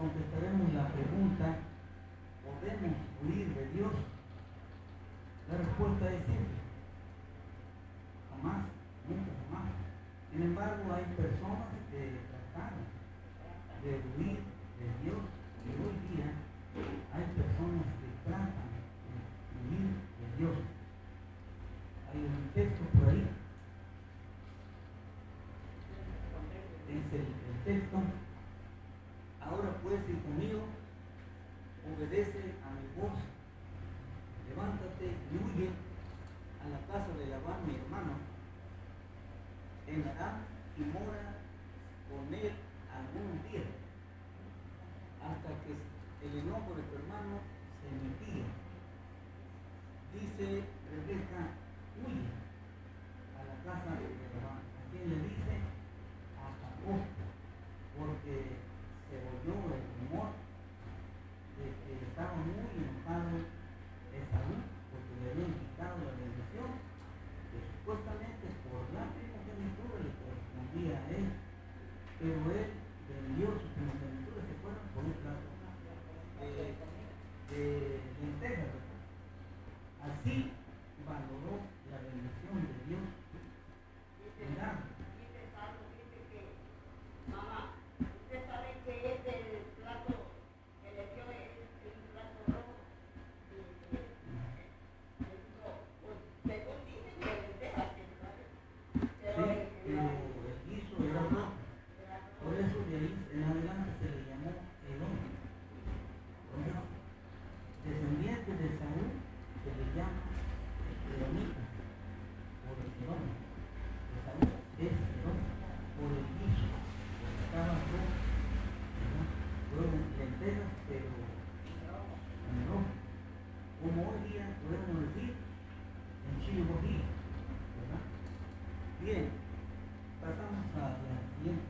contestaremos la pregunta, ¿podemos huir de Dios? La respuesta es simple. Jamás, nunca jamás. Sin embargo, hay personas que trataron de huir de Dios y hoy día hay personas que tratan de huir de Dios. Hay un texto por ahí. Dice el texto: ahora pues, hijo mío, obedece a mi voz, levántate y huye a la casa de Labán mi hermano, en Harán, y mora con él algunos días, hasta que el enojo de tu hermano se mitigue. Dice Rebeca: huye a la casa de Labán. ¿A quién le dice? A Jacob, porque se oyó el rumor de que estaba muy enojado Esaú, porque le habían quitado la bendición que supuestamente por la primogenitura le correspondía a él, pero él vendió su primogenitura, se fueron por un plato de lentejas. Así valoró la bendición de Dios. Mamá, usted sabe que este plato que le dio es un plato rojo. Según dicen que lentejas, pero el guiso era rojo. Por eso de ahí en adelante se le llamó Edom. Descendiente de Saúl se le llama Edomita, por el Edom. De Saúl es Edom por el guiso, porque estaba rojo. Fueron lentejas, pero en rojo. Como hoy día podemos decir en chile guajillo, ¿verdad? Bien, pasamos a la siguiente.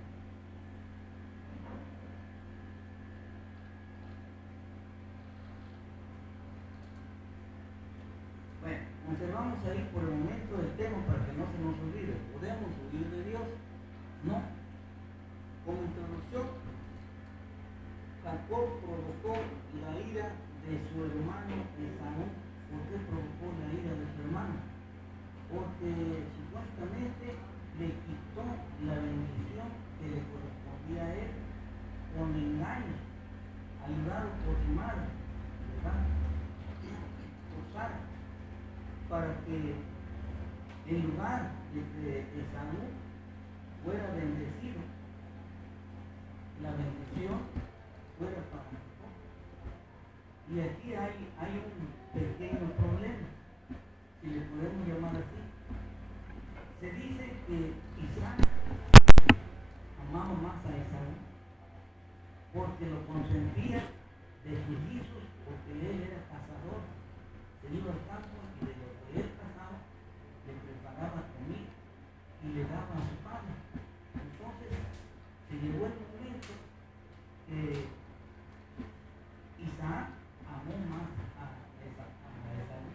Bueno, observamos ahí por el momento el tema para que no se nos olvide. ¿Podemos huir de Dios? No. Como introducción, Jacob provocó la ira de su hermano Esaú. ¿Por qué provocó la ira de su hermano? Porque supuestamente le quitó la bendición que le correspondía a él con engaño, ayudado por su madre, ¿verdad? Por Sara, para que en lugar de que Esaú fuera bendecido, la bendición fuera para Jacob. Y aquí hay un pequeño problema, si le podemos llamar así. Se dice que Isaac amaba más a Esaú porque lo consentía de sus guisos, porque él era cazador, se iba al campo y de lo que él cazaba le preparaba comida y le daba a su padre. Entonces se llegó el momento que Isaac amó más a Esaú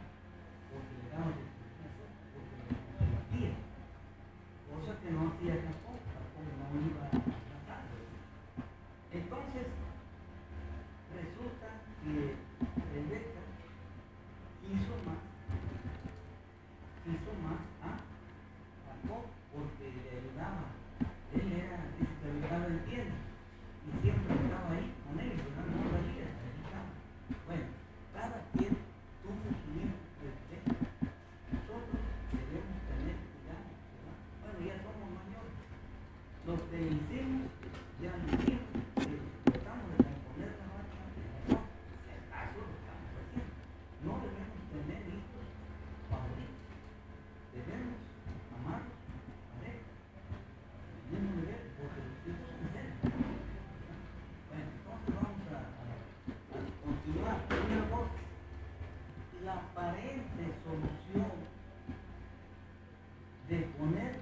porque le daba de sus guisos, porque lo consentía, cosa que no hacía Jacob. Jacob no iba a cazar. Entonces resulta que Rebeca quiso más a Jacob porque le ayudaba. Él dice que ayudaba en tienda y siempre estaba ahí con él, ¿verdad? No salía, ahí estaba. Bueno, cada quien tuvo su libro perfecto. Nosotros debemos tener cuidado, ¿verdad? Bueno, ya somos mayores. Los que hicimos, ya lo hicimos. Tratamos de componer la marcha, no, si acaso lo estamos haciendo. No debemos tener hijos favoritos. Debemos amarlos, parejas. Mismo nivel, porque los hijos son seres. Bueno, entonces vamos a continuar. Primera cosa, la aparente solución de poner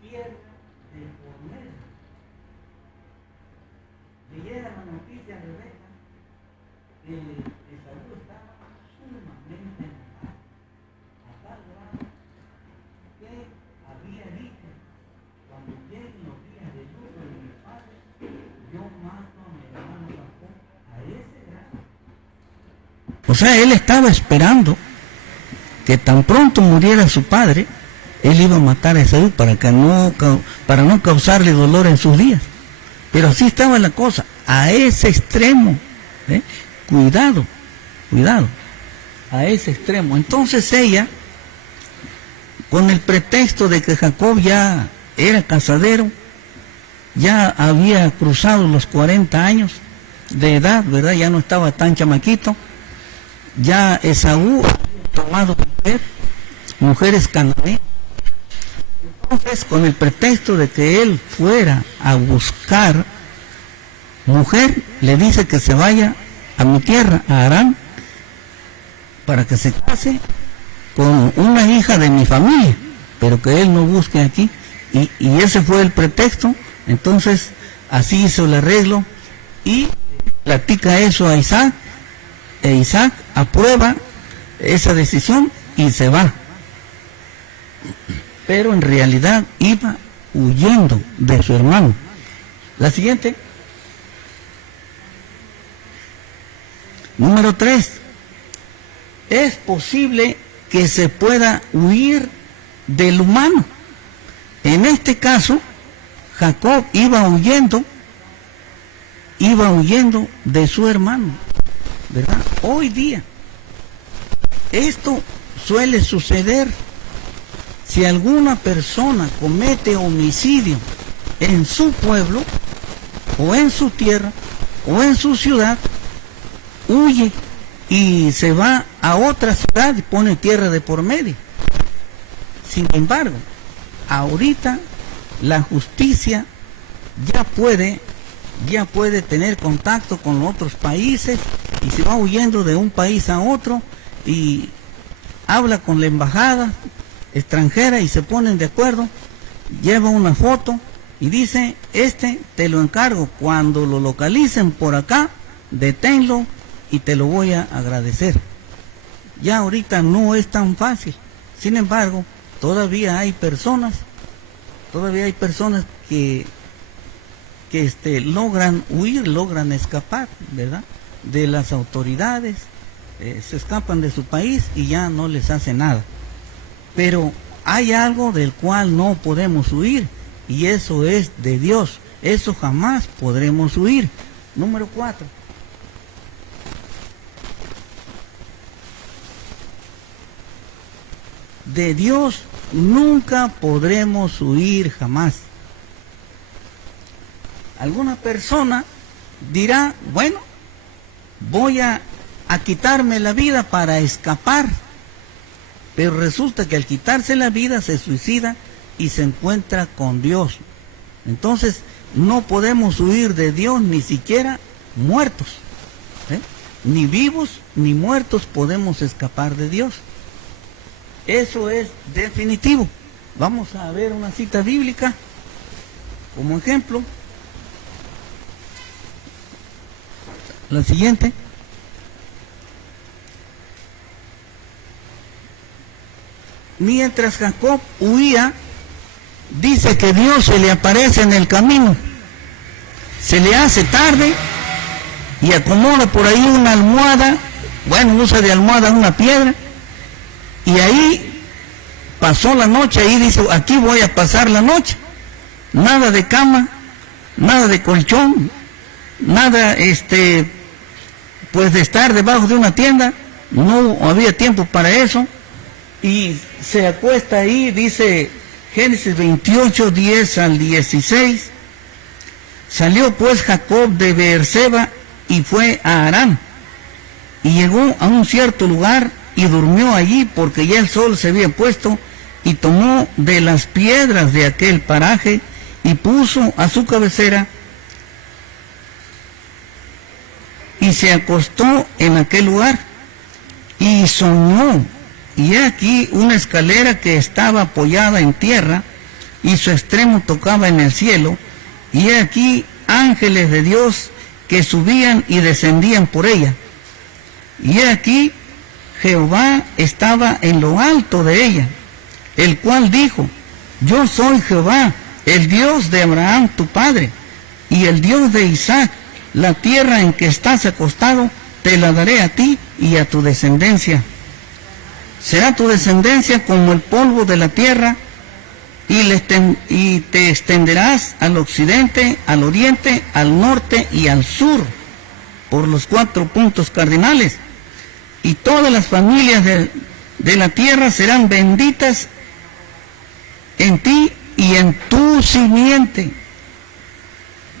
tierra de por medio. Leyera la noticia de Rebeca que Esaú estaba sumamente enojado, a tal grado que había dicho: cuando lleguen los días de luto de mi padre, yo mato a mi hermano O sea, él estaba esperando que tan pronto muriera su padre, él iba a matar a Esaú para no causarle dolor en sus días. Pero así estaba la cosa, a ese extremo. Cuidado, a ese extremo. Entonces ella, con el pretexto de que Jacob ya era casadero, ya había cruzado los 40 años de edad, ¿verdad? Ya no estaba tan chamaquito. Ya Esaú había tomado mujeres cananeas. Entonces, con el pretexto de que él fuera a buscar mujer, le dice que se vaya a mi tierra, a Harán, para que se case con una hija de mi familia, pero que él no busque aquí. Y ese fue el pretexto. Entonces, así hizo el arreglo y platica eso a Isaac, e Isaac aprueba esa decisión y se va. Pero en realidad iba huyendo de su hermano. La siguiente. Número 3. Es posible que se pueda huir del humano. En este caso, Jacob iba huyendo de su hermano, ¿verdad? Hoy día, esto suele suceder. Si alguna persona comete homicidio en su pueblo, o en su tierra, o en su ciudad, huye y se va a otra ciudad y pone tierra de por medio. Sin embargo, ahorita la justicia ya puede tener contacto con otros países y se va huyendo de un país a otro y habla con la embajada extranjera y se ponen de acuerdo, lleva una foto y dice: te lo encargo, cuando lo localicen por acá, deténlo y te lo voy a agradecer. Ya ahorita no es tan fácil. Sin embargo, todavía hay personas que logran huir, logran escapar, ¿verdad?, de las autoridades, se escapan de su país y ya no les hace nada. Pero hay algo del cual no podemos huir, y eso es de Dios. Eso jamás podremos huir. Número 4. De Dios nunca podremos huir jamás. Alguna persona dirá: bueno, voy a quitarme la vida para escapar. Pero resulta que al quitarse la vida se suicida y se encuentra con Dios. Entonces no podemos huir de Dios, ni siquiera muertos. Ni vivos ni muertos podemos escapar de Dios. Eso es definitivo. Vamos a ver una cita bíblica como ejemplo. La siguiente. Mientras Jacob huía, dice que Dios se le aparece en el camino. Se le hace tarde y acomoda por ahí una almohada, usa de almohada una piedra, y ahí pasó la noche. Ahí dice: aquí voy a pasar la noche. Nada de cama, nada de colchón, nada pues de estar debajo de una tienda. No había tiempo para eso. Y se acuesta ahí, dice Génesis 28, 10 al 16. Salió pues Jacob de Beerseba y fue a Harán, y llegó a un cierto lugar y durmió allí, porque ya el sol se había puesto, y tomó de las piedras de aquel paraje y puso a su cabecera y se acostó en aquel lugar y soñó. Y he aquí una escalera que estaba apoyada en tierra, y su extremo tocaba en el cielo, y he aquí ángeles de Dios que subían y descendían por ella. Y he aquí Jehová estaba en lo alto de ella, el cual dijo: yo soy Jehová, el Dios de Abraham tu padre, y el Dios de Isaac. La tierra en que estás acostado te la daré a ti y a tu descendencia. Será tu descendencia como el polvo de la tierra, y te extenderás al occidente, al oriente, al norte y al sur, por los 4 puntos cardinales. Y todas las familias de la tierra serán benditas en ti y en tu simiente.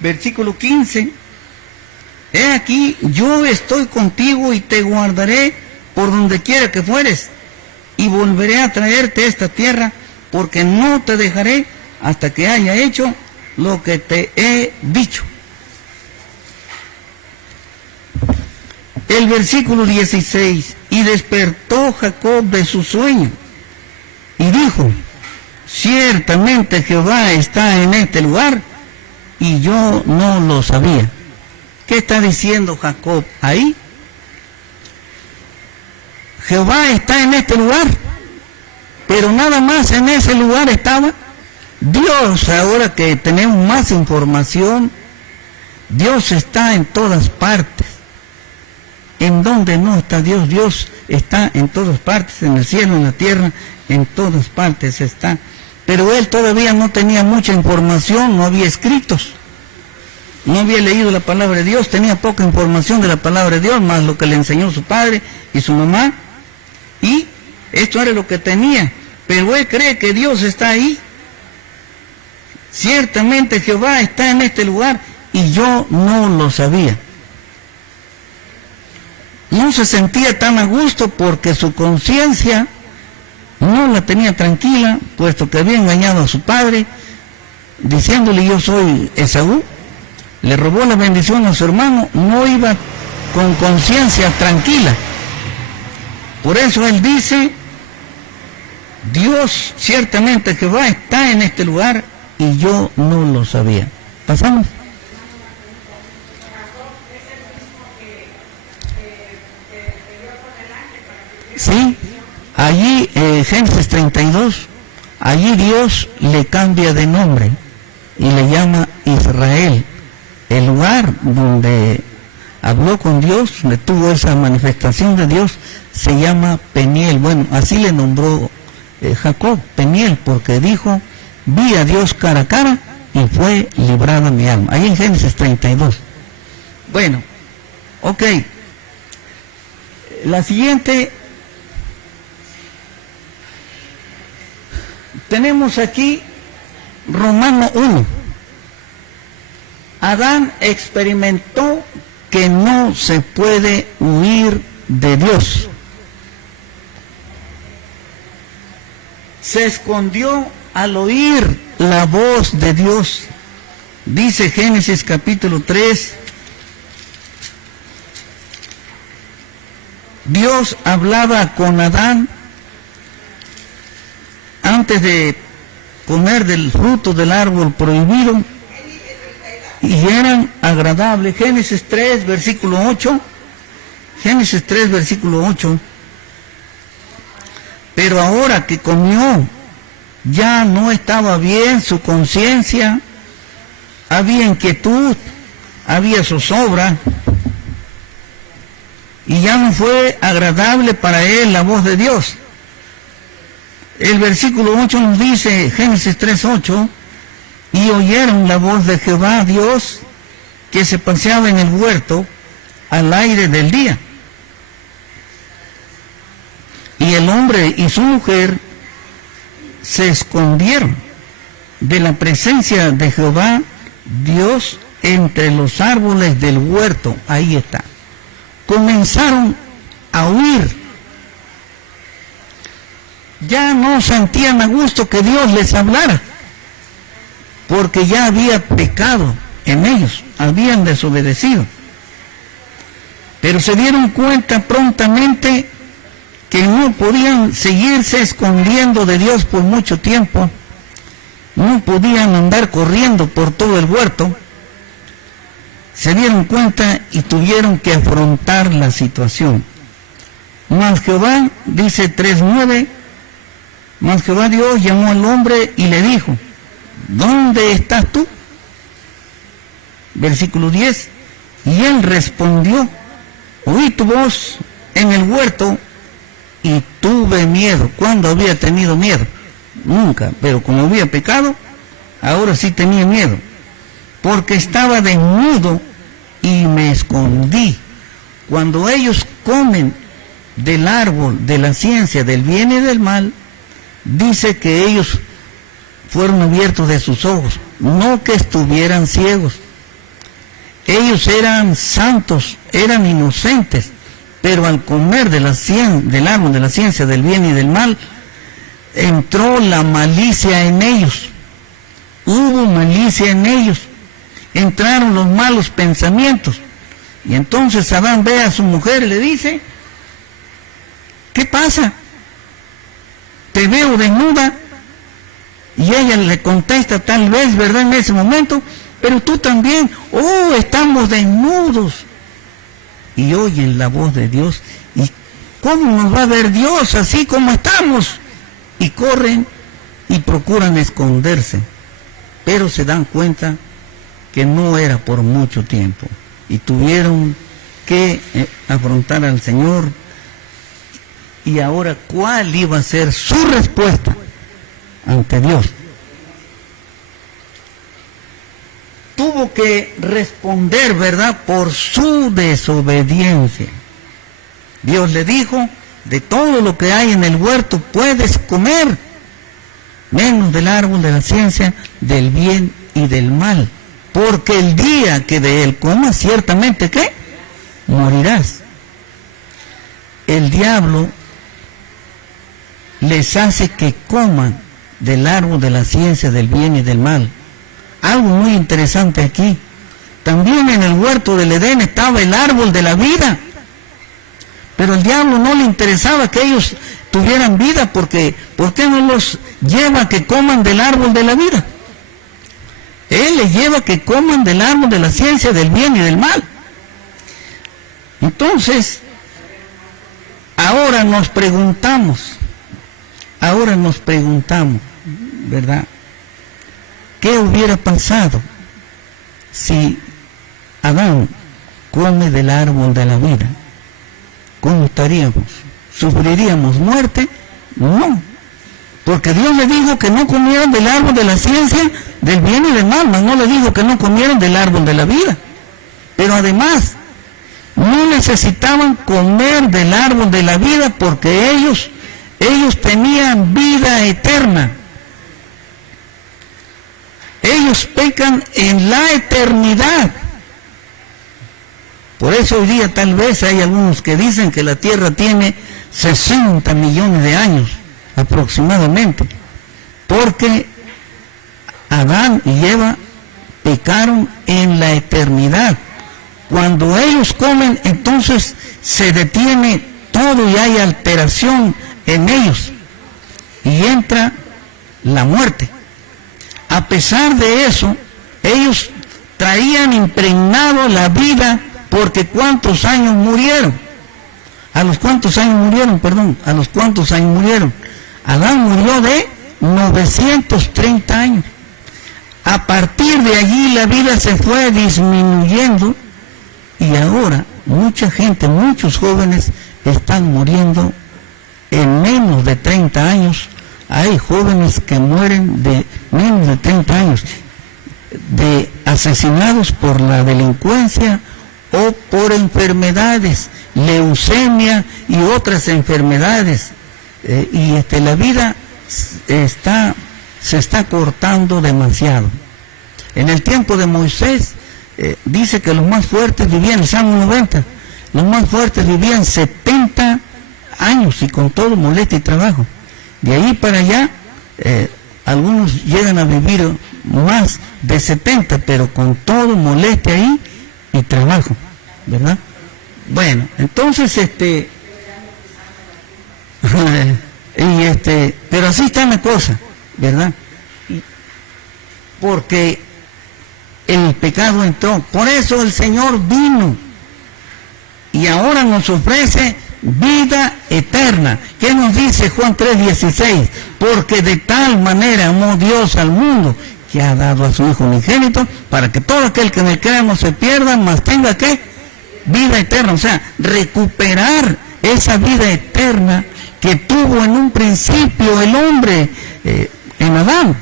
Versículo 15. He aquí, yo estoy contigo y te guardaré por donde quiera que fueres, y volveré a traerte a esta tierra, porque no te dejaré hasta que haya hecho lo que te he dicho. El versículo 16. Y despertó Jacob de su sueño y dijo: ciertamente Jehová está en este lugar, y yo no lo sabía. ¿Qué está diciendo Jacob ahí? Jehová está en este lugar, pero nada más en ese lugar estaba Dios. Ahora que tenemos más información, Dios está en todas partes. ¿En dónde no está Dios? Dios está en todas partes, en el cielo, en la tierra, en todas partes está. Pero él todavía no tenía mucha información, no había escritos, no había leído la palabra de Dios, tenía poca información de la palabra de Dios, más lo que le enseñó su padre y su mamá, y esto era lo que tenía. Pero él cree que Dios está ahí. Ciertamente Jehová está en este lugar, y yo no lo sabía. No se sentía tan a gusto porque su conciencia no la tenía tranquila, puesto que había engañado a su padre, diciéndole: yo soy Esaú. Le robó la bendición a su hermano, no iba con conciencia tranquila. Por eso él dice: Dios, ciertamente Jehová está en este lugar, y yo no lo sabía. ¿Pasamos? Sí, allí Génesis 32, allí Dios le cambia de nombre y le llama Israel. El lugar donde habló con Dios, donde tuvo esa manifestación de Dios, se llama Peniel. Bueno, así le nombró Jacob, Peniel, porque dijo: vi a Dios cara a cara y fue librada mi alma. Ahí en Génesis 32. Bueno, ok. La siguiente, tenemos aquí Romano 1. Adán experimentó que no se puede huir de Dios. Se escondió al oír la voz de Dios. Dice Génesis capítulo 3. Dios hablaba con Adán antes de comer del fruto del árbol prohibido, y eran agradables. Génesis 3, versículo 8. Génesis 3, versículo 8. Pero ahora que comió, ya no estaba bien su conciencia, había inquietud, había zozobra, y ya no fue agradable para él la voz de Dios. El versículo 8 nos dice, Génesis 3:8, y oyeron la voz de Jehová Dios, que se paseaba en el huerto al aire del día. Y el hombre y su mujer se escondieron de la presencia de Jehová Dios entre los árboles del huerto. Ahí está. Comenzaron a huir. Ya no sentían a gusto que Dios les hablara, porque ya había pecado en ellos, habían desobedecido. Pero se dieron cuenta prontamente que no podían seguirse escondiendo de Dios por mucho tiempo, no podían andar corriendo por todo el huerto. Se dieron cuenta y tuvieron que afrontar la situación. Mas Jehová, dice 3:9, mas Jehová Dios llamó al hombre y le dijo, ¿dónde estás tú? Versículo 10, y él respondió, oí tu voz en el huerto y tuve miedo. ¿Cuándo había tenido miedo? Nunca, pero como había pecado, ahora sí tenía miedo, porque estaba desnudo y me escondí. Cuando ellos comen del árbol de la ciencia del bien y del mal, dice que ellos fueron abiertos de sus ojos, no que estuvieran ciegos. Ellos eran santos, eran inocentes, pero al comer del árbol de la ciencia del bien y del mal, entró la malicia en ellos. Hubo malicia en ellos. Entraron los malos pensamientos. Y entonces Adán ve a su mujer y le dice, ¿qué pasa? Te veo desnuda. Y ella le contesta, tal vez, ¿verdad?, en ese momento, pero tú también, oh, estamos desnudos. Y oyen la voz de Dios, ¿y cómo nos va a ver Dios así como estamos? Y corren y procuran esconderse, pero se dan cuenta que no era por mucho tiempo, y tuvieron que afrontar al Señor. Y ahora, ¿cuál iba a ser su respuesta ante Dios? Tuvo que responder, ¿verdad?, por su desobediencia. Dios le dijo, de todo lo que hay en el huerto puedes comer, menos del árbol de la ciencia del bien y del mal, porque el día que de él comas, ciertamente, ¿qué?, morirás. El diablo les hace que coman del árbol de la ciencia del bien y del mal. Algo muy interesante aquí. También en el huerto del Edén estaba el árbol de la vida. Pero al diablo no le interesaba que ellos tuvieran vida, porque ¿por qué no los lleva a que coman del árbol de la vida? Él les lleva a que coman del árbol de la ciencia del bien y del mal. Entonces, ahora nos preguntamos, ¿verdad?, ¿qué hubiera pasado si Adán come del árbol de la vida? ¿Cómo estaríamos? ¿Sufriríamos muerte? No, porque Dios le dijo que no comieran del árbol de la ciencia del bien y del mal, mas no le dijo que no comieran del árbol de la vida. Pero además, no necesitaban comer del árbol de la vida porque ellos tenían vida eterna. Ellos pecan en la eternidad. Por eso hoy día tal vez hay algunos que dicen que la tierra tiene 60 millones de años aproximadamente, porque Adán y Eva pecaron en la eternidad. Cuando ellos comen, entonces se detiene todo y hay alteración en ellos y entra la muerte. A pesar de eso, ellos traían impregnado la vida, porque ¿cuántos años murieron? ¿A los cuántos años murieron? Adán murió de 930 años. A partir de allí la vida se fue disminuyendo y ahora mucha gente, muchos jóvenes están muriendo en menos de 30 años. Hay jóvenes que mueren de menos de 30 años, asesinados por la delincuencia o por enfermedades, leucemia y otras enfermedades. La vida se está cortando demasiado. En el tiempo de Moisés, dice que los más fuertes vivían, el Salmo 90, los más fuertes vivían 70 años y con todo molestia y trabajo. De ahí para allá, algunos llegan a vivir más de 70, pero con todo molestia ahí y trabajo, ¿verdad? Bueno, entonces, pero así está la cosa, ¿verdad? Porque el pecado entró. Por eso el Señor vino y ahora nos ofrece vida eterna. ¿Qué nos dice Juan 3:16? Porque de tal manera amó Dios al mundo que ha dado a su Hijo unigénito, para que todo aquel que en él crea no se pierda, mas tenga ¿qué? vida eterna, o sea, recuperar esa vida eterna que tuvo en un principio el hombre en Adán.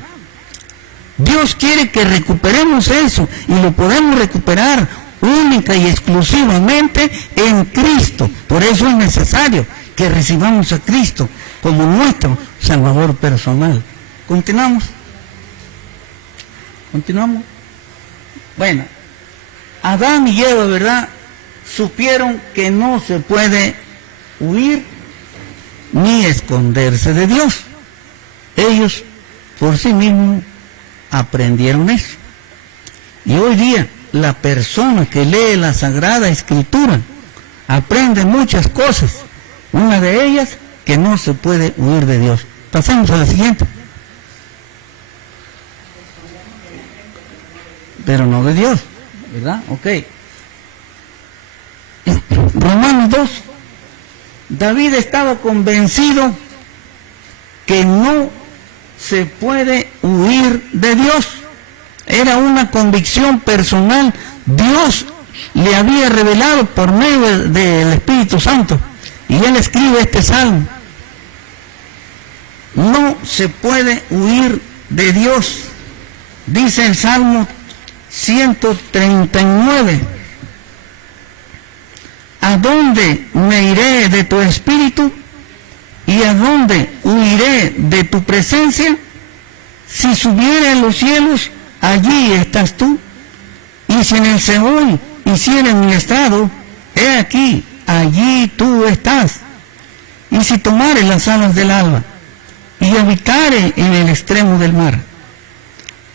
Dios quiere que recuperemos eso y lo podemos recuperar única y exclusivamente en Cristo. Por eso es necesario que recibamos a Cristo como nuestro Salvador personal. ¿Continuamos? ¿Continuamos? Bueno, Adán y Eva, ¿verdad?, supieron que no se puede huir ni esconderse de Dios. Ellos por sí mismos aprendieron eso. Y hoy día la persona que lee la Sagrada Escritura aprende muchas cosas. Una de ellas, que no se puede huir de Dios. Pasemos a la siguiente. Pero no de Dios, ¿verdad? Ok. Romanos 2. David estaba convencido que no se puede huir de Dios. Era una convicción personal. Dios le había revelado por medio del Espíritu Santo. Y él escribe este salmo. No se puede huir de Dios. Dice el Salmo 139. ¿A dónde me iré de tu espíritu? ¿Y a dónde huiré de tu presencia? Si subiere a los cielos, allí estás tú. Y si en el Seol hiciere mi estrado, he aquí, allí tú estás. Y si tomare las alas del alba, y habitare en el extremo del mar,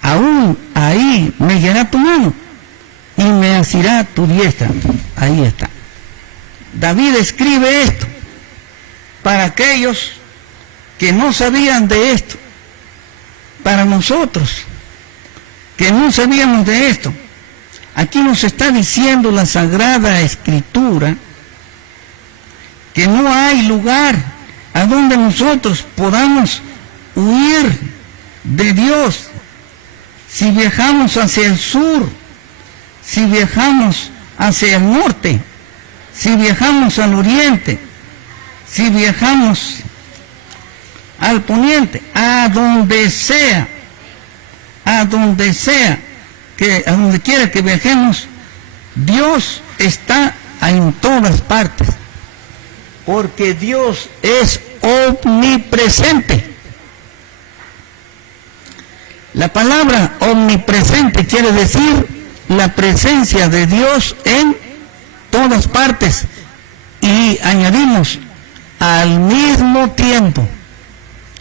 aún ahí me guiará tu mano, y me asirá tu diestra. Ahí está. David escribe esto para aquellos que no sabían de esto, para nosotros que no sabíamos de esto. Aquí nos está diciendo la Sagrada Escritura que no hay lugar a donde nosotros podamos huir de Dios. Si viajamos hacia el sur, si viajamos hacia el norte, si viajamos al oriente, si viajamos al poniente, a donde sea, a donde quiera que viajemos, Dios está en todas partes, porque Dios es omnipresente. La palabra omnipresente quiere decir la presencia de Dios en todas partes, y añadimos al mismo tiempo.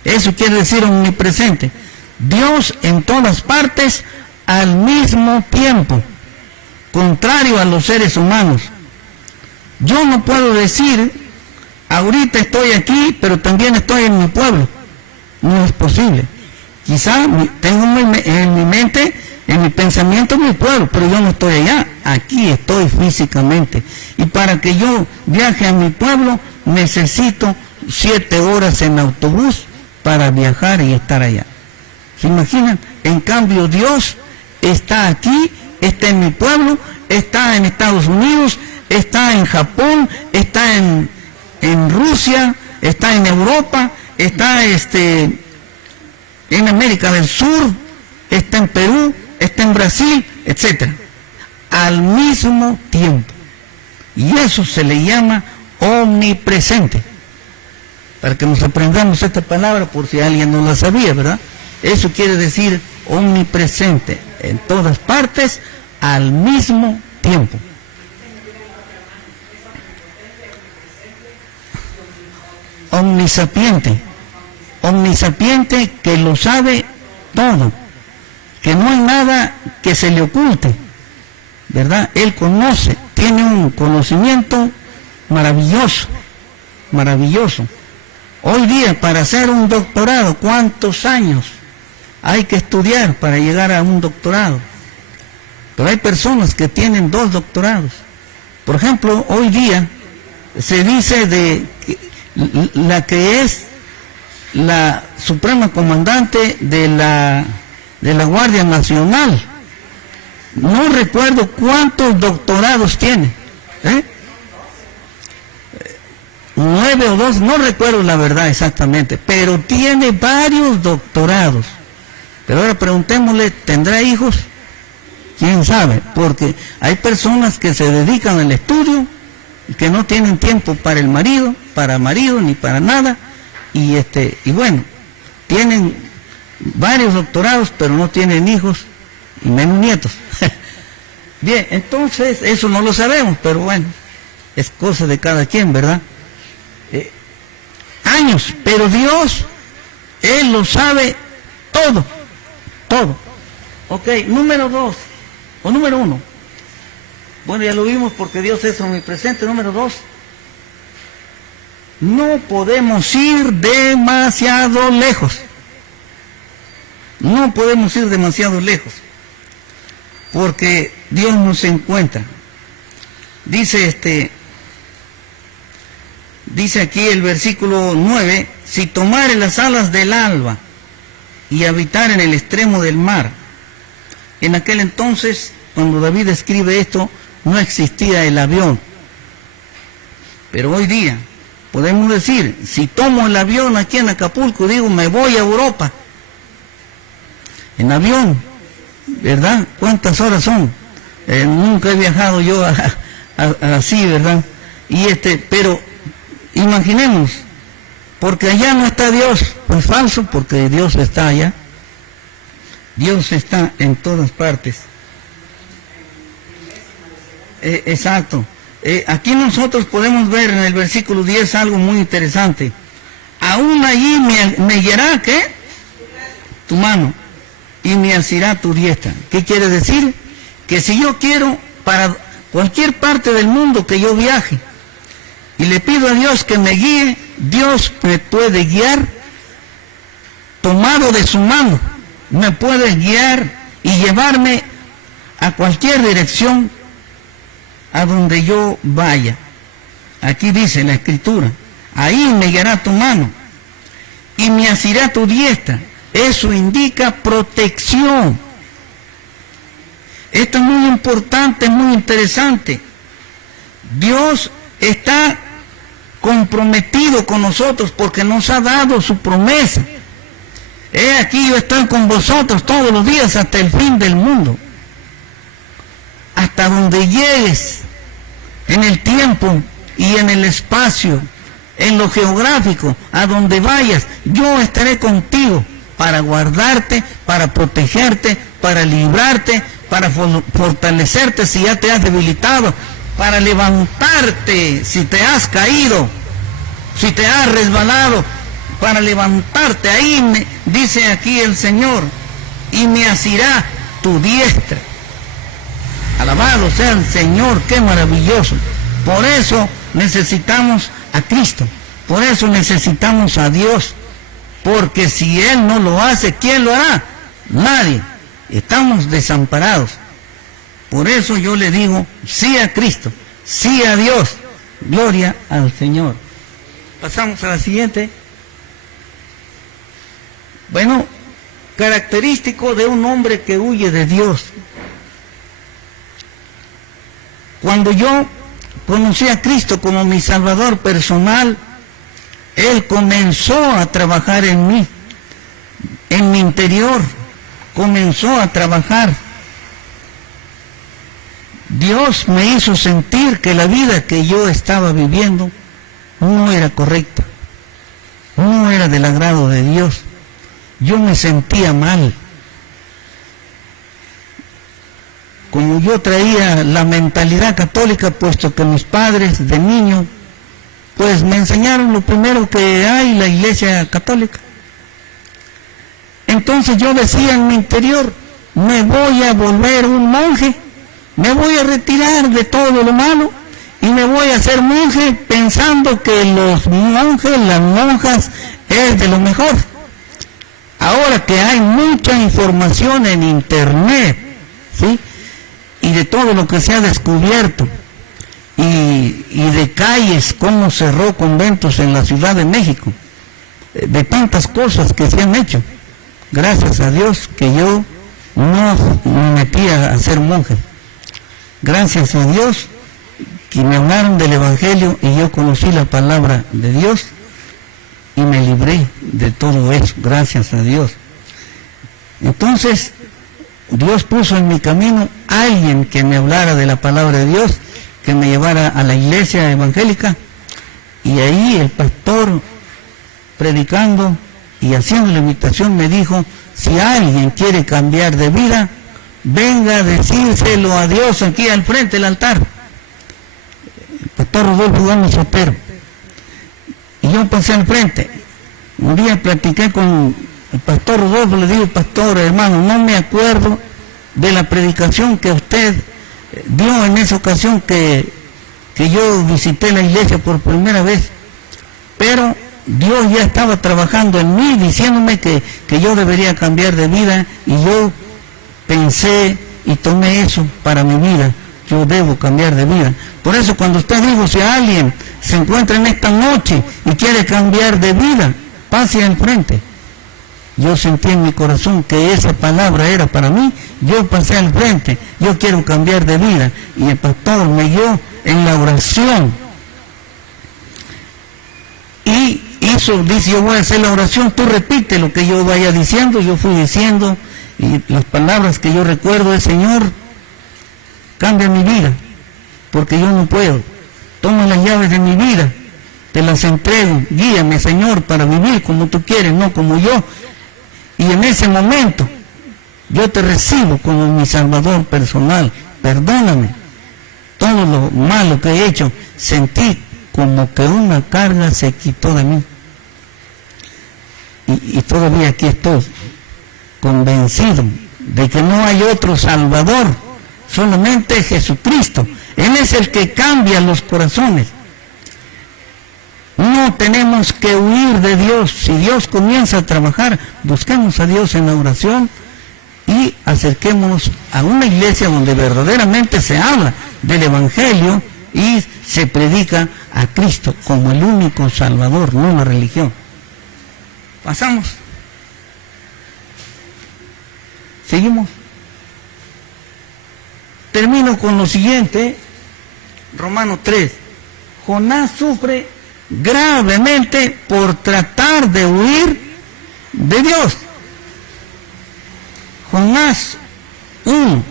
Eso quiere decir omnipresente. Dios en todas partes al mismo tiempo, contrario a los seres humanos. Yo no puedo decir, ahorita estoy aquí, pero también estoy en mi pueblo. No es posible. Quizá tengo en mi mente, en mi pensamiento, mi pueblo, pero yo no estoy allá. Aquí estoy físicamente. Y para que yo viaje a mi pueblo, necesito 7 horas en autobús para viajar y estar allá. ¿Se imaginan? En cambio, Dios está aquí, está en mi pueblo, está en Estados Unidos, está en Japón, está en Rusia, está en Europa, está en América del Sur, está en Perú, está en Brasil, etc. Al mismo tiempo. Y eso se le llama omnipresente. Para que nos aprendamos esta palabra por si alguien no la sabía, ¿verdad? Eso quiere decir omnipresente, en todas partes, al mismo tiempo. Omnisapiente. Omnisapiente, que lo sabe todo, que no hay nada que se le oculte, ¿verdad? Él conoce, tiene un conocimiento maravilloso, maravilloso. Hoy día, para hacer un doctorado, ¿cuántos años hay que estudiar para llegar a un doctorado? Pero hay personas que tienen 2 doctorados. Por ejemplo, hoy día se dice de la que es la suprema comandante de la Guardia Nacional. No recuerdo cuántos doctorados tiene, ¿Eh? 9 o 2, no recuerdo la verdad exactamente, pero tiene varios doctorados. Pero ahora preguntémosle, ¿tendrá hijos? ¿Quién sabe? Porque hay personas que se dedican al estudio, que no tienen tiempo para el marido, ni para nada, y bueno, tienen varios doctorados, pero no tienen hijos, y menos nietos. Bien, entonces, eso no lo sabemos, pero bueno, es cosa de cada quien, ¿verdad? Años, pero Dios, Él lo sabe todo, todo. Ok, número 2, o número 1. Bueno, ya lo vimos porque Dios es omnipresente. Número 2, no podemos ir demasiado lejos. No podemos ir demasiado lejos, porque Dios nos encuentra. Dice aquí el versículo 9, si tomare las alas del alba y habitar en el extremo del mar. En aquel entonces, cuando David escribe esto, no existía el avión. Pero hoy día podemos decir, si tomo el avión aquí en Acapulco, digo, me voy a Europa. En avión, ¿verdad? ¿Cuántas horas son? Nunca he viajado yo así, ¿verdad? Pero imaginemos, porque allá no está Dios, pues falso, porque Dios está allá. Dios está en todas partes. Exacto. Aquí nosotros podemos ver en el versículo 10 algo muy interesante. Aún allí me guiará, ¿qué? Tu mano, y me asirá tu diestra. ¿Qué quiere decir? Que si yo quiero, para cualquier parte del mundo que yo viaje, y le pido a Dios que me guíe, Dios me puede guiar tomado de su mano, me puede guiar y llevarme a cualquier dirección a donde yo vaya. Aquí dice la Escritura, ahí me guiará tu mano y me asirá tu diestra. Eso indica protección. Esto es muy importante, es muy interesante. Dios está comprometido con nosotros porque nos ha dado su promesa. He aquí, yo estoy con vosotros todos los días hasta el fin del mundo. Hasta donde llegues en el tiempo y en el espacio, en lo geográfico, a donde vayas, yo estaré contigo para guardarte, para protegerte, para librarte, para fortalecerte si ya te has debilitado, para levantarte si te has caído, si te has resbalado, para levantarte. Ahí dice aquí el Señor, y me asirá tu diestra. Alabado sea el Señor, qué maravilloso. Por eso necesitamos a Cristo, por eso necesitamos a Dios, porque si Él no lo hace, ¿quién lo hará? Nadie. Estamos desamparados. Por eso yo le digo sí a Cristo, sí a Dios, gloria al Señor. Pasamos a la siguiente. Bueno, característico de un hombre que huye de Dios. Cuando yo conocí a Cristo como mi Salvador personal, Él comenzó a trabajar en mí, en mi interior, comenzó a trabajar. Dios me hizo sentir que la vida que yo estaba viviendo no era correcta, no era del agrado de Dios. Yo me sentía mal. Como yo traía la mentalidad católica, puesto que mis padres de niño, pues me enseñaron lo primero que hay, la Iglesia Católica. Entonces yo decía en mi interior, me voy a volver un monje, me voy a retirar de todo lo malo y me voy a hacer monje pensando que los monjes, las monjas, es de lo mejor. Ahora que hay mucha información en internet, ¿sí?, y de todo lo que se ha descubierto, y de calles, cómo cerró conventos en la Ciudad de México, de tantas cosas que se han hecho. Gracias a Dios que yo no me metí a ser monje. Gracias a Dios que me hablaron del Evangelio y yo conocí la palabra de Dios y me libré de todo eso, gracias a Dios. Entonces, Dios puso en mi camino a alguien que me hablara de la palabra de Dios, que me llevara a la iglesia evangélica, y ahí el pastor, predicando y haciendo la invitación, me dijo: si alguien quiere cambiar de vida, venga a decírselo a Dios aquí al frente del altar. El pastor Rodolfo Gómez Sopero. Y yo pasé al frente. Un día platiqué con el pastor Rodolfo, le digo: pastor, hermano, no me acuerdo de la predicación que usted dio en esa ocasión que yo visité la iglesia por primera vez, pero Dios ya estaba trabajando en mí, diciéndome que yo debería cambiar de vida, y yo pensé y tomé eso para mi vida. Yo debo cambiar de vida. Por eso, cuando usted dijo: si alguien se encuentra en esta noche y quiere cambiar de vida, pase al frente. Yo sentí en mi corazón que esa palabra era para mí. Yo pasé al frente. Yo quiero cambiar de vida. Y el pastor me guió en la oración. Y hizo, dice: yo voy a hacer la oración, tú repite lo que yo vaya diciendo. Yo fui diciendo, y las palabras que yo recuerdo es: Señor, cambia mi vida, porque yo no puedo. Toma las llaves de mi vida, te las entrego. Guíame, Señor, para vivir como tú quieres, no como yo. Y en ese momento yo te recibo como mi Salvador personal. Perdóname todo lo malo que he hecho. Sentí como que una carga se quitó de mí. Y todavía aquí estoy, convencido de que no hay otro Salvador, solamente Jesucristo. Él es el que cambia los corazones. No tenemos que huir de Dios. Si Dios comienza a trabajar, busquemos a Dios en la oración y acerquémonos a una iglesia donde verdaderamente se habla del Evangelio y se predica a Cristo como el único Salvador, no la religión. Pasamos. Seguimos. Termino con lo siguiente. Romanos 3. Jonás sufre gravemente por tratar de huir de Dios. Jonás 1.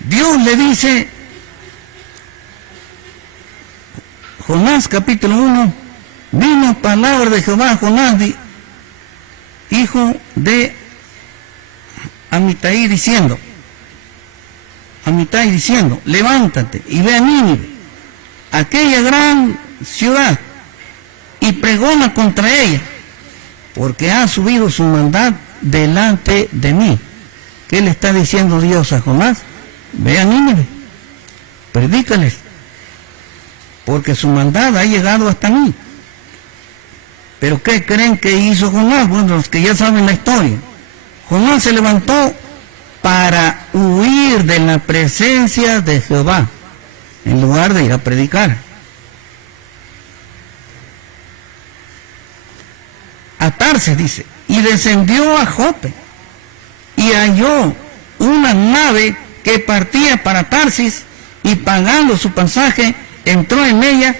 Dios le dice, Jonás capítulo 1, vino palabra de Jehová a Jonás, hijo de Amitai, diciendo, levántate y ve a Nínive, aquella gran ciudad, y pregona contra ella, porque ha subido su maldad delante de mí. ¿Qué le está diciendo Dios a Jonás? Ve a Nínive, predícales, porque su maldad ha llegado hasta mí. ¿Pero qué creen que hizo Jonás? Bueno, los que ya saben la historia. Jonás se levantó para huir de la presencia de Jehová, en lugar de ir a predicar. A Tarsis, dice, y descendió a Jope, y halló una nave que partía para Tarsis, y pagando su pasaje, entró en ella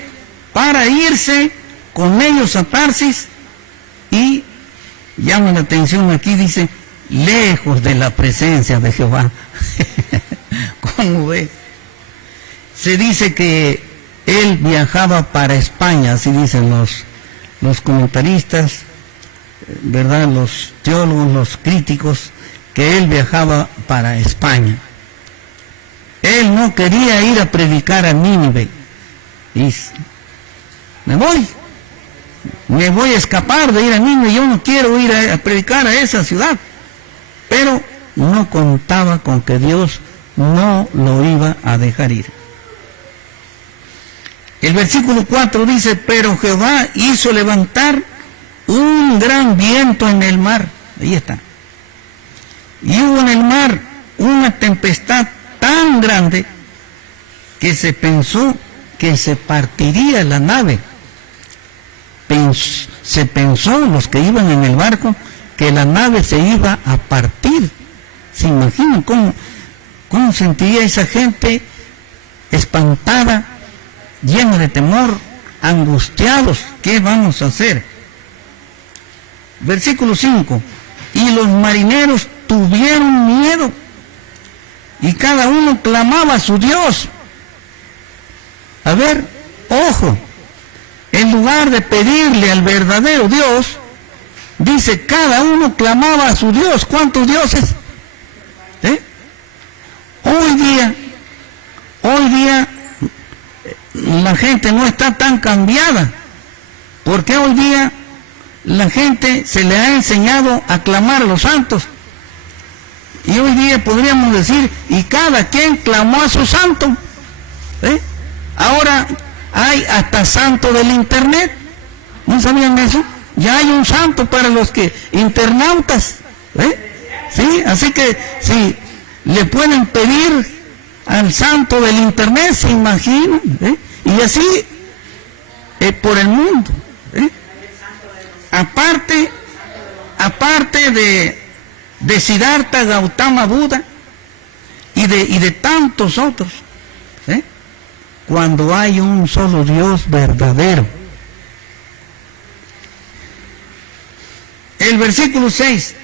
para irse con ellos a Tarsis, y llama la atención aquí, dice, lejos de la presencia de Jehová. ¿Cómo ve? Se dice que él viajaba para España, así dicen los comentaristas, ¿verdad? Los teólogos, los críticos, que él viajaba para España. Él no quería ir a predicar a Nínive. Dice, me voy a escapar de ir a Nínive, yo no quiero ir a predicar a esa ciudad. Pero no contaba con que Dios no lo iba a dejar ir. El versículo 4 dice, pero Jehová hizo levantar un gran viento en el mar. Ahí está. Y hubo en el mar una tempestad tan grande que se pensó que se partiría la nave. Se pensó, los que iban en el barco, que la nave se iba a partir ¿Se imaginan cómo sentiría esa gente espantada, llena de temor, angustiados? ¿Qué vamos a hacer? Versículo 5. Y los marineros tuvieron miedo, y cada uno clamaba a su Dios. A ver, ojo, en lugar de pedirle al verdadero Dios, dice, cada uno clamaba a su Dios. ¿Cuántos dioses? Hoy día, la gente no está tan cambiada, porque hoy día la gente se le ha enseñado a clamar a los santos. Y hoy día podríamos decir, y cada quien clamó a su santo. Ahora hay hasta santo del internet. ¿No sabían eso? Ya hay un santo para los que internautas. Sí, así que si le pueden pedir al santo del internet, se imaginan, y así por el mundo. Aparte de Siddhartha Gautama Buda y de tantos otros, cuando hay un solo Dios verdadero. El versículo 6.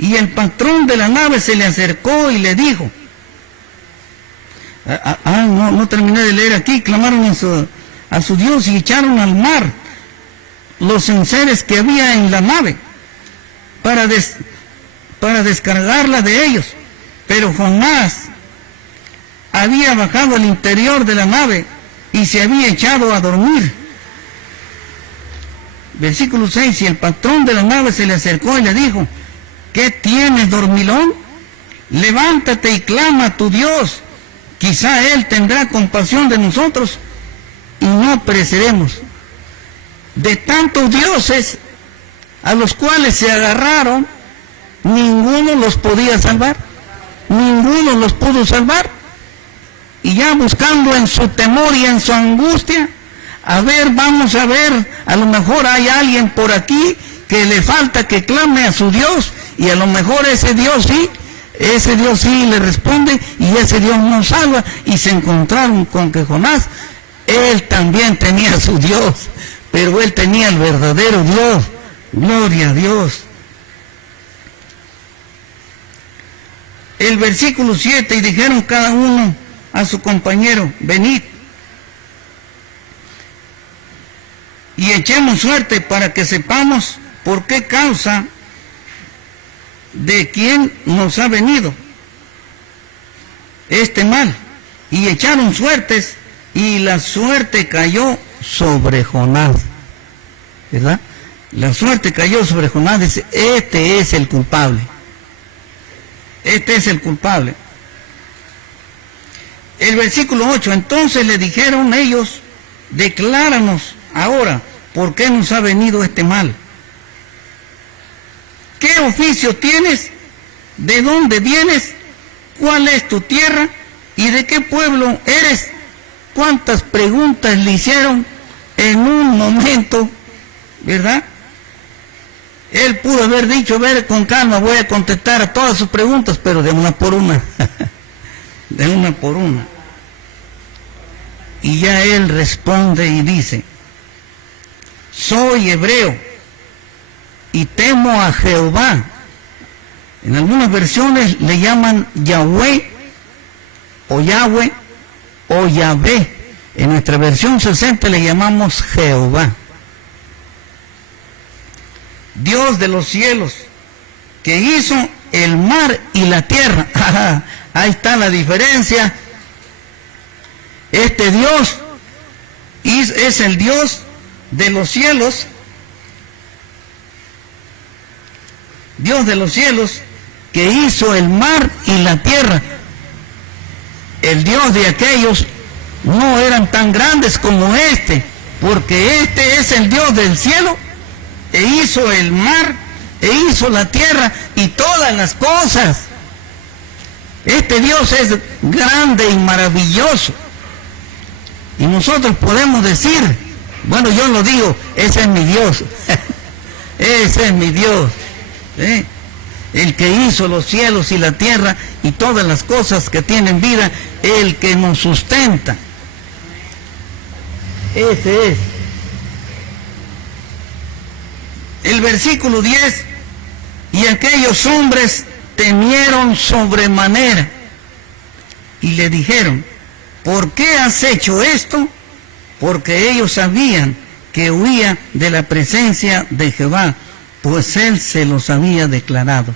Y el patrón de la nave se le acercó y le dijo, no terminé de leer aquí, clamaron a su Dios y echaron al mar los enseres que había en la nave para descargarla de ellos. Pero Jonás había bajado al interior de la nave y se había echado a dormir. Versículo 6. Y el patrón de la nave se le acercó y le dijo, ¿qué tienes, dormilón? Levántate y clama a tu Dios. Quizá Él tendrá compasión de nosotros y no pereceremos. De tantos dioses a los cuales se agarraron, ninguno los podía salvar. Ninguno los pudo salvar. Y ya buscando en su temor y en su angustia, vamos a ver, a lo mejor hay alguien por aquí que le falta que clame a su Dios, y a lo mejor ese Dios sí le responde, y ese Dios nos salva. Y se encontraron con que Jonás, él también tenía su Dios, pero él tenía el verdadero Dios. Gloria a Dios. El versículo 7, y dijeron cada uno a su compañero, venid y echemos suerte para que sepamos por qué causa de quién nos ha venido este mal. Y echaron suertes, y la suerte cayó sobre Jonás, ¿verdad? La suerte cayó sobre Jonás. Dice, este es el culpable. Este es el culpable. El versículo 8, entonces le dijeron ellos, decláranos ahora por qué nos ha venido este mal. ¿Qué oficio tienes? ¿De dónde vienes? ¿Cuál es tu tierra? ¿Y de qué pueblo eres? ¿Cuántas preguntas le hicieron en un momento, verdad? Él pudo haber dicho, con calma, voy a contestar a todas sus preguntas, pero de una por una. De una por una. Y ya él responde y dice, soy hebreo y temo a Jehová. En algunas versiones le llaman Yahweh o Yahweh o Yahvé. En nuestra versión 60 le llamamos Jehová. Dios de los cielos, que hizo el mar y la tierra. Ahí está la diferencia. Este Dios es el Dios de los cielos. Dios de los cielos, que hizo el mar y la tierra. El Dios de aquellos no eran tan grandes como este, porque este es el Dios del cielo, e hizo el mar, e hizo la tierra y todas las cosas. Este Dios es grande y maravilloso. Y nosotros podemos decir, bueno, yo lo digo, ese es mi Dios. Ese es mi Dios. el que hizo los cielos y la tierra y todas las cosas que tienen vida, el que nos sustenta. Ese es. El versículo 10, y aquellos hombres temieron sobremanera y le dijeron, ¿por qué has hecho esto? Porque ellos sabían que huía de la presencia de Jehová, pues él se los había declarado.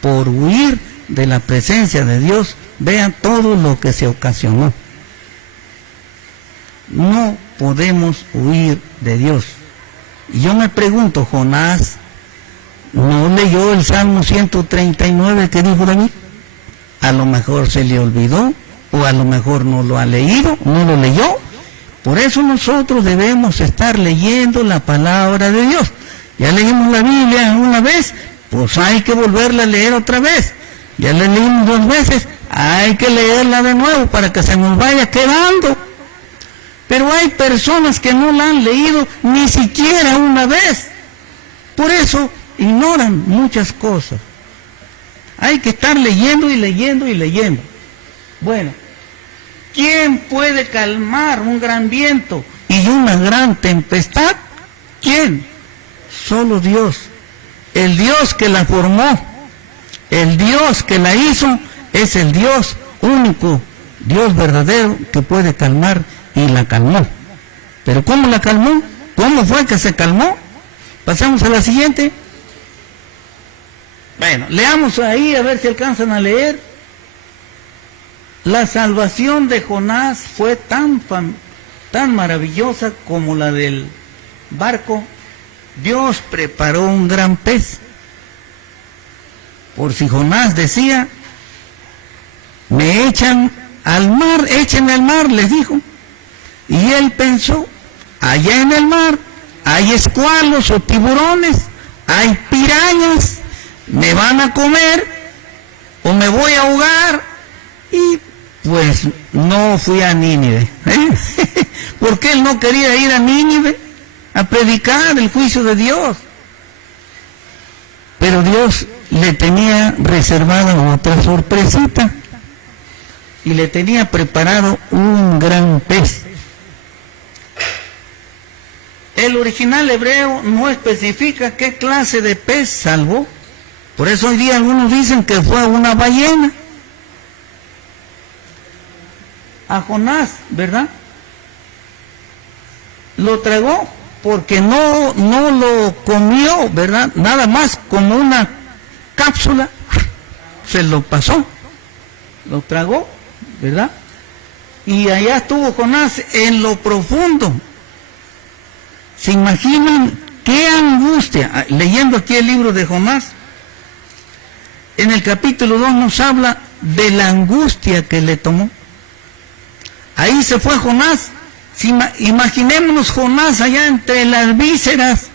Por huir de la presencia de Dios, vean todo lo que se ocasionó. No podemos huir de Dios. Y yo me pregunto, Jonás, ¿no leyó el Salmo 139 que dijo David? A lo mejor se le olvidó, o a lo mejor no lo ha leído, no lo leyó. Por eso nosotros debemos estar leyendo la palabra de Dios. Ya leímos la Biblia una vez, pues hay que volverla a leer otra vez. Ya la leímos 2 veces, hay que leerla de nuevo para que se nos vaya quedando. Pero hay personas que no la han leído ni siquiera una vez. Por eso ignoran muchas cosas. Hay que estar leyendo y leyendo y leyendo. Bueno, ¿quién puede calmar un gran viento y una gran tempestad? ¿Quién? Solo Dios. El Dios que la formó, el Dios que la hizo, es el Dios único, Dios verdadero que puede calmar, y la calmó. ¿Pero cómo la calmó? ¿Cómo fue que se calmó? Pasamos a la siguiente. Bueno, leamos ahí a ver si alcanzan a leer. La salvación de Jonás fue tan maravillosa como la del barco. Dios preparó un gran pez. Por si Jonás decía, me echan al mar, échenme al mar, les dijo. Y él pensó, allá en el mar hay escualos o tiburones, hay pirañas, me van a comer o me voy a ahogar. Y pues no fui a Nínive, porque él no quería ir a Nínive a predicar el juicio de Dios. Pero Dios le tenía reservada otra sorpresita y le tenía preparado un gran pez. El original hebreo no especifica qué clase de pez salvó. Por eso hoy día algunos dicen que fue una ballena. A Jonás, ¿verdad? Lo tragó porque no lo comió, ¿verdad? Nada más como una cápsula, se lo pasó, lo tragó, ¿verdad? Y allá estuvo Jonás en lo profundo. ¿Se imaginan qué angustia? Leyendo aquí el libro de Jonás, en el capítulo 2 nos habla de la angustia que le tomó. Ahí se fue Jonás. Imaginémonos Jonás allá entre las vísceras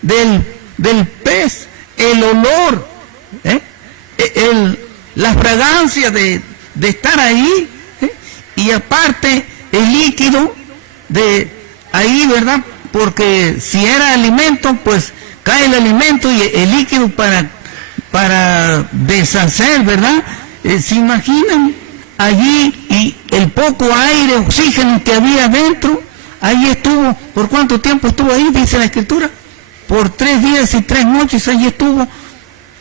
del pez, el olor, la fragancia de estar ahí, y aparte el líquido de ahí, ¿verdad? Porque si era alimento, pues cae el alimento y el líquido para deshacer, ¿verdad? ¿Se imaginan? Allí, y el poco aire, oxígeno que había dentro, ahí estuvo. ¿Por cuánto tiempo estuvo ahí? Dice la Escritura. Por 3 días y 3 noches allí estuvo,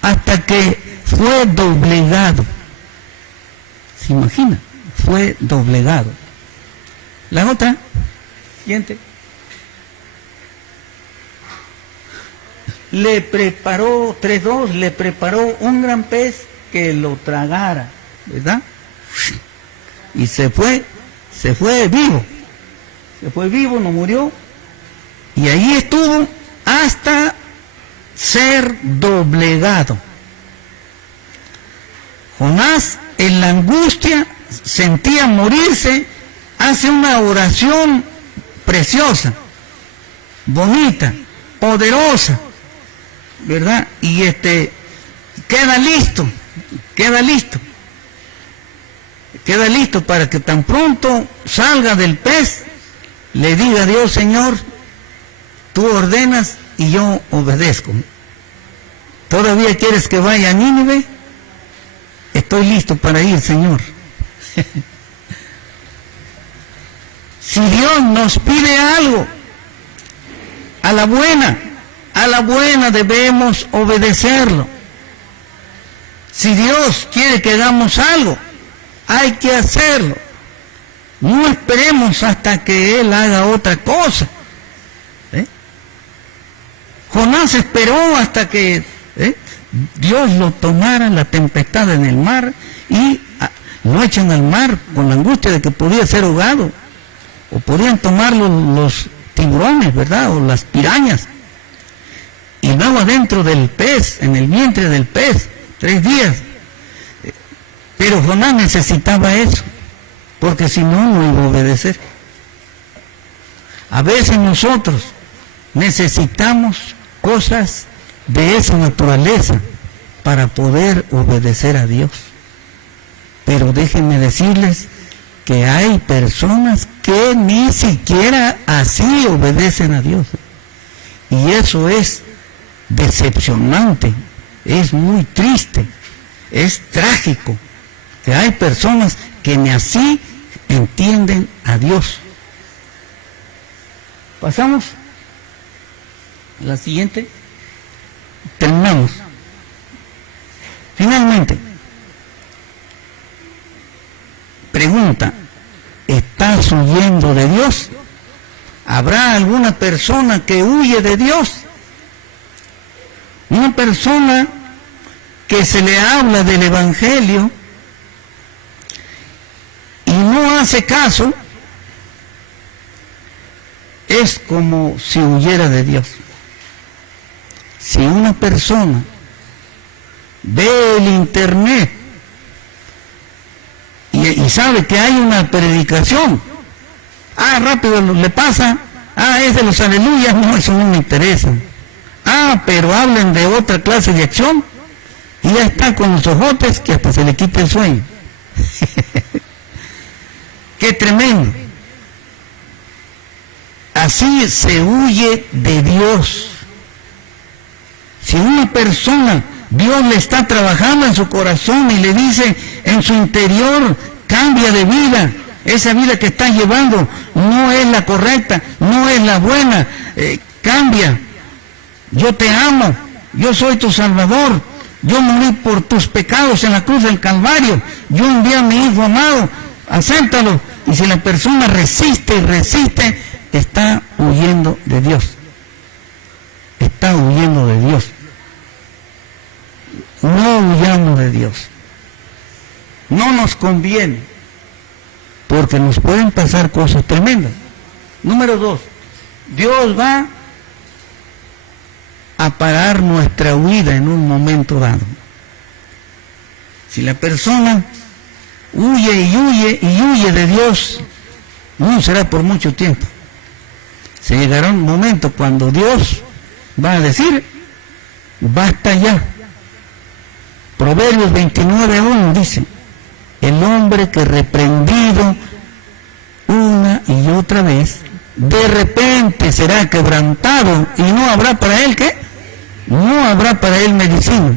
hasta que fue doblegado. ¿Se imagina? Fue doblegado. La otra, siguiente. Le preparó, 3:2, le preparó un gran pez que lo tragara, ¿verdad? Y se fue vivo, no murió, y ahí estuvo hasta ser doblegado. Jonás, en la angustia, sentía morirse, hace una oración preciosa, bonita, poderosa, ¿verdad? Y queda listo para que tan pronto salga del pez, le diga a Dios, Señor, tú ordenas y yo obedezco. ¿Todavía quieres que vaya a Nínive? Estoy listo para ir, Señor. Si Dios nos pide algo, a la buena debemos obedecerlo. Si Dios quiere que hagamos algo, hay que hacerlo. No esperemos hasta que Él haga otra cosa. Jonás esperó hasta que Dios lo tomara la tempestad en el mar y lo echan al mar con la angustia de que podía ser ahogado. O podían tomarlo los tiburones, ¿verdad? O las pirañas. Y luego adentro del pez, en el vientre del pez, 3 días. Pero Jonás necesitaba eso, porque si no, no iba a obedecer. A veces nosotros necesitamos cosas de esa naturaleza para poder obedecer a Dios. Pero déjenme decirles que hay personas que ni siquiera así obedecen a Dios. Y eso es decepcionante, es muy triste, es trágico, que hay personas que ni así entienden a Dios. Pasamos a la siguiente. Terminamos. Finalmente, pregunta: ¿estás huyendo de Dios? ¿Habrá alguna persona que huye de Dios? Una persona que se le habla del Evangelio y no hace caso, es como si huyera de Dios. Si una persona ve el internet y sabe que hay una predicación, rápido le pasa, es de los aleluyas, no, eso no me interesa. Pero hablen de otra clase de acción y ya está con los ojotes que hasta se le quita el sueño. ¡Qué tremendo! Así se huye de Dios. Si una persona, Dios le está trabajando en su corazón y le dice en su interior, cambia de vida, esa vida que estás llevando no es la correcta, no es la buena, cambia. Yo te amo, yo soy tu Salvador, yo morí por tus pecados en la cruz del Calvario, yo envié a mi Hijo amado, acéptalo. Y si la persona resiste y resiste, está huyendo de Dios. Está huyendo de Dios. No huyamos de Dios. No nos conviene, porque nos pueden pasar cosas tremendas. Número 2, Dios va a parar nuestra huida en un momento dado. Si la persona huye y huye y huye de Dios, no será por mucho tiempo. Se llegará un momento cuando Dios va a decir, basta ya. Proverbios 29:1 dice, el hombre que reprendido una y otra vez, de repente será quebrantado y no habrá para él, ¿qué? No habrá para él medicina.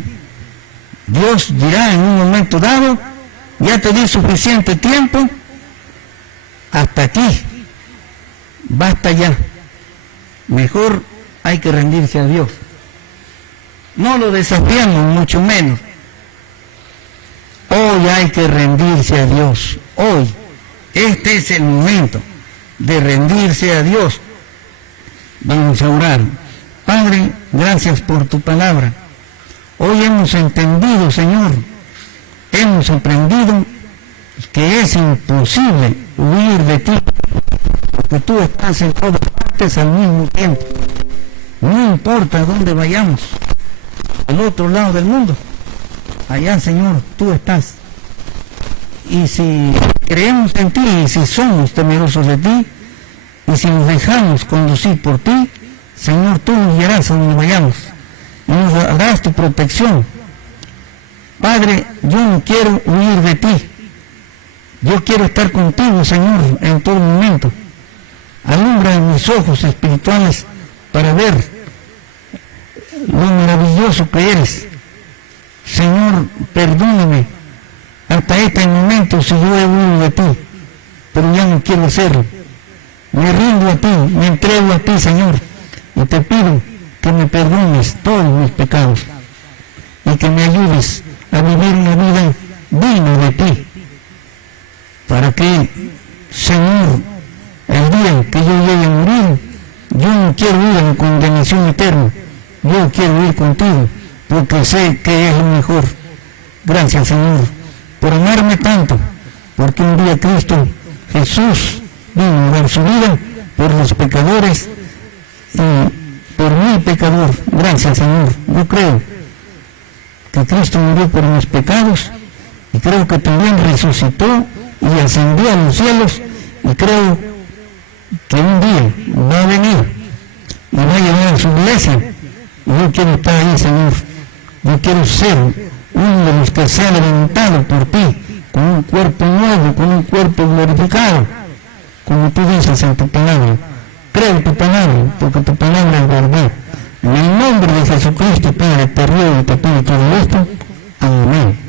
Dios dirá en un momento dado, ya te di suficiente tiempo, hasta aquí, basta ya. Mejor hay que rendirse a Dios. No lo desafiamos, mucho menos. Hoy hay que rendirse a Dios. Hoy, este es el momento de rendirse a Dios. Vamos a orar. Padre, gracias por tu palabra. Hoy hemos entendido, Señor, hemos aprendido que es imposible huir de ti, porque tú estás en todas partes al mismo tiempo. No importa dónde vayamos, al otro lado del mundo, allá, Señor, tú estás. Y si creemos en ti, y si somos temerosos de ti, y si nos dejamos conducir por ti, Señor, tú nos guiarás a donde vayamos, y nos darás tu protección. Padre, yo no quiero huir de ti. Yo quiero estar contigo, Señor, en todo momento. Alumbra mis ojos espirituales para ver lo maravilloso que eres. Señor, perdóname hasta este momento si yo he huido de ti, pero ya no quiero hacerlo. Me rindo a ti, me entrego a ti, Señor, y te pido que me perdones todos mis pecados y que me ayudes a vivir una vida digna de ti, para que, Señor, el día que yo llegue a morir, yo no quiero ir a la condenación eterna, yo quiero ir contigo, porque sé que es lo mejor. Gracias, Señor, por amarme tanto, porque un día Cristo Jesús vino a dar su vida por los pecadores y por mi pecador. Gracias, Señor. Yo creo que Cristo murió por mis pecados y creo que también resucitó y ascendió a los cielos, y creo que un día va a venir y va a llevar a su iglesia, y yo quiero estar ahí, Señor. Yo quiero ser uno de los que se ha levantado por ti, con un cuerpo nuevo, con un cuerpo glorificado, como tú dices en tu palabra. Creo en tu palabra, porque tu palabra es verdad. En el nombre de Jesucristo, Padre, te ruego y te pido todo esto. Amén.